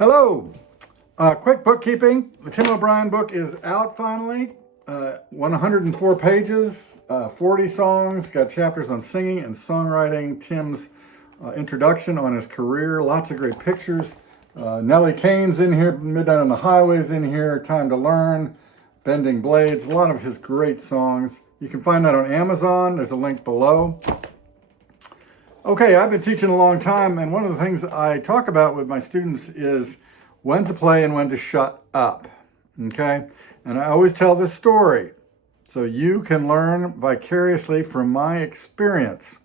Hello. Quick bookkeeping. The Tim O'Brien book is out finally. 104 pages, 40 songs, got chapters on singing and songwriting, Tim's introduction on his career, lots of great pictures. Nellie Kane's in here, Midnight on the Highway's in here, Time to Learn, Bending Blades, a lot of his great songs. You can find that on Amazon. There's a link below. Okay, I've been teaching a long time, and one of the things I talk about with my students is when to play and when to shut up, okay? And I always tell this story so you can learn vicariously from my experience.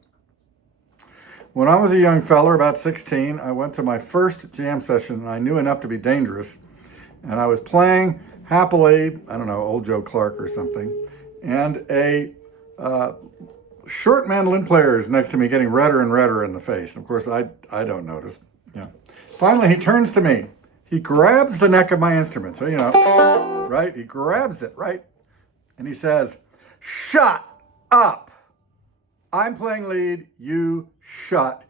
When I was a young feller, about 16, I went to my first jam session, and I knew enough to be dangerous. And I was playing happily, I don't know, old Joe Clark or something, and a short mandolin player is next to me getting redder and redder in the face. Of course, I don't notice. Yeah. Finally, he turns to me. He grabs the neck of my instrument. So, right? He grabs it, right? And he says, "Shut up. I'm playing lead. You shut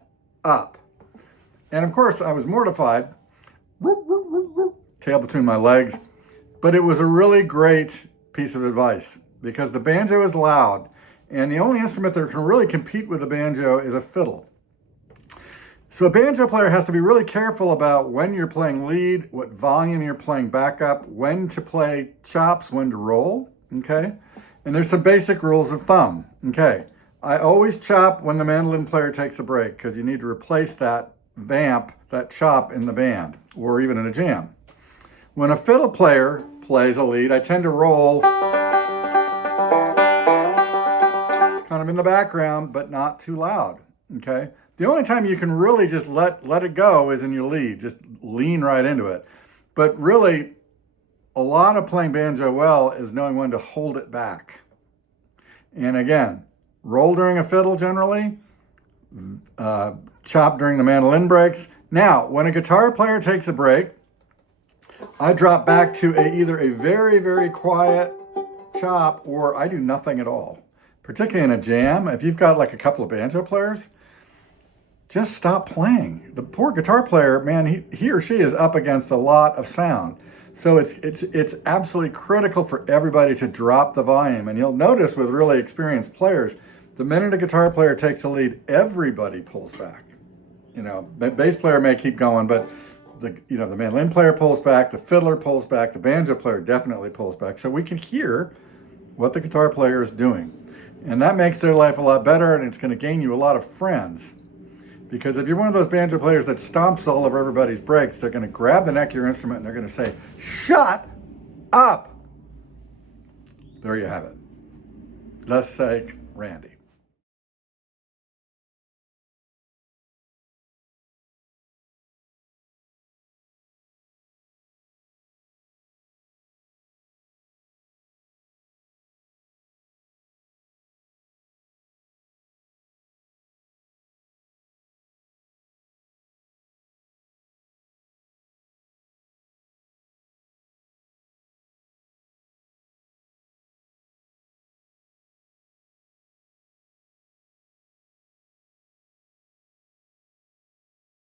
up." And of course, I was mortified. Tail between my legs. But it was a really great piece of advice because the banjo is loud. And the only instrument that can really compete with the banjo is a fiddle. So a banjo player has to be really careful about when you're playing lead, what volume you're playing backup, when to play chops, when to roll, okay? And there's some basic rules of thumb, okay? I always chop when the mandolin player takes a break because you need to replace that vamp, that chop in the band, or even in a jam. When a fiddle player plays a lead, I tend to roll kind of in the background, but not too loud, okay? The only time you can really just let it go is in your lead, just lean right into it. But really, a lot of playing banjo well is knowing when to hold it back. And again, roll during a fiddle generally, chop during the mandolin breaks. Now, when a guitar player takes a break, I drop back to either a very, very quiet chop or I do nothing at all. Particularly in a jam, if you've got like a couple of banjo players, just stop playing. The poor guitar player, man, he or she is up against a lot of sound. So it's absolutely critical for everybody to drop the volume. And you'll notice with really experienced players, the minute a guitar player takes a lead, everybody pulls back. The bass player may keep going, but the mandolin player pulls back, the fiddler pulls back, the banjo player definitely pulls back. So we can hear what the guitar player is doing. And that makes their life a lot better, and it's going to gain you a lot of friends. Because if you're one of those banjo players that stomps all over everybody's breaks, they're going to grab the neck of your instrument and they're going to say, "Shut up." There you have it. Let's say Randy.